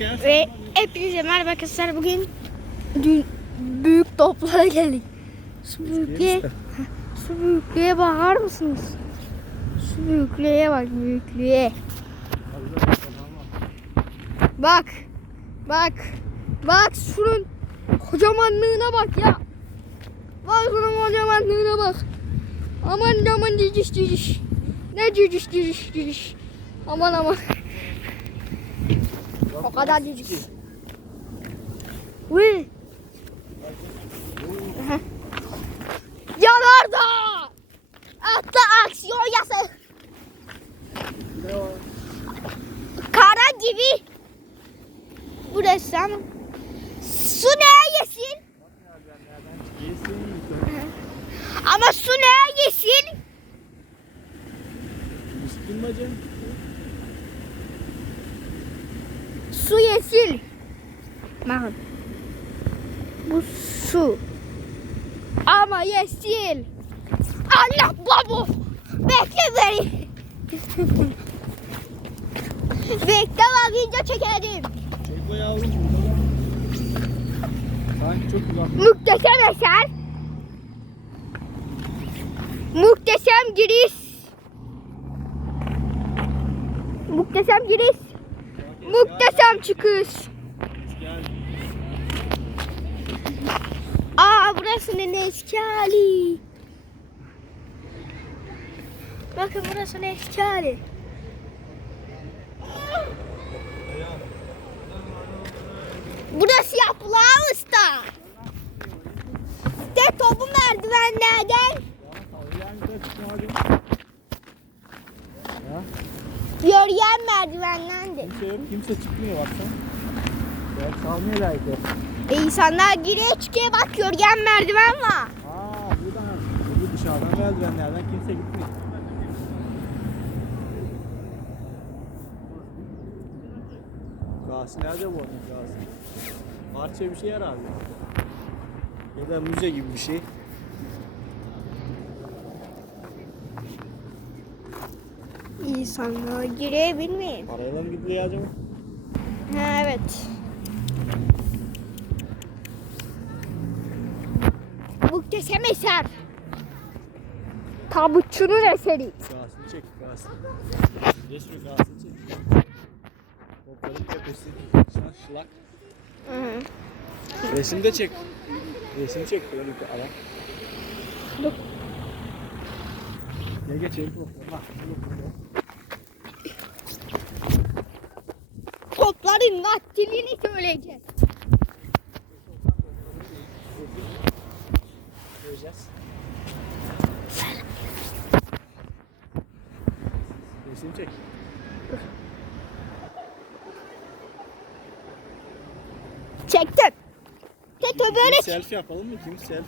Ve hepinize merhaba arkadaşlar. Bugün dün büyük toplara geldik. Şu büyüklüğe, şu büyüklüğe bakar mısınız? Şu büyüklüğe bak büyüklüğe. Bak. Bak. Bak şunun kocamanlığına bak ya. Bak şunun kocamanlığına bak. Aman aman ciciş ciciş. Ne ciciş ciciş ciciş. Aman aman. O kadar ciciş. Uy. Yanarda. Hatta aksiyon yası. Kara gibi. Bu ressam. Su neye yesin? Ama su neye yesin? Üstün bacım. Su yeşil. Bakın. Bu su. Ama yeşil. Allah babu. Bekle beni. Bekle bak video çekelim. Çek be yavrum. Sanki çok uzak. Muhteşem eser. Muhteşem giriş. Muhteşem giriş. Muhteşem çıkış. Aa burası ne eski hali. Bakın burası ne eski hali. Burası yapılan usta. De topu merdivenlerden Yani de çıkma hadi. Ya yürüyen merdivenlerden. kimse yok. Kimse çıkmıyor baksana. Ya layık yok. E insanlar giriyor çıkıyor bak yürüyen merdiven var. Aa buradan. Bu dışarıdan merdivenlerden kimse gitmiyor. Gasi nerede bu arada Gasi? Parça bir şey herhalde. Ya da müze gibi bir şey. İnsanlar girebilmeyin. Parayla mı gidiliyor acaba? Ha evet. Muhteşem eser. Tabutçunun eseri. Gazını çek, gaz. Resmi gazını çek. Topların tepesi. Şlak. Hı hı. Resim de çek. Resim çek böyle bir alan. Dur. Gel geçelim toplara. Bak, bu toplara. Topların nakilini söyleyeceğiz. Göreceğiz. Resim çek. Çektim. Tek böyle Selfie yapalım mı? Kim selfie?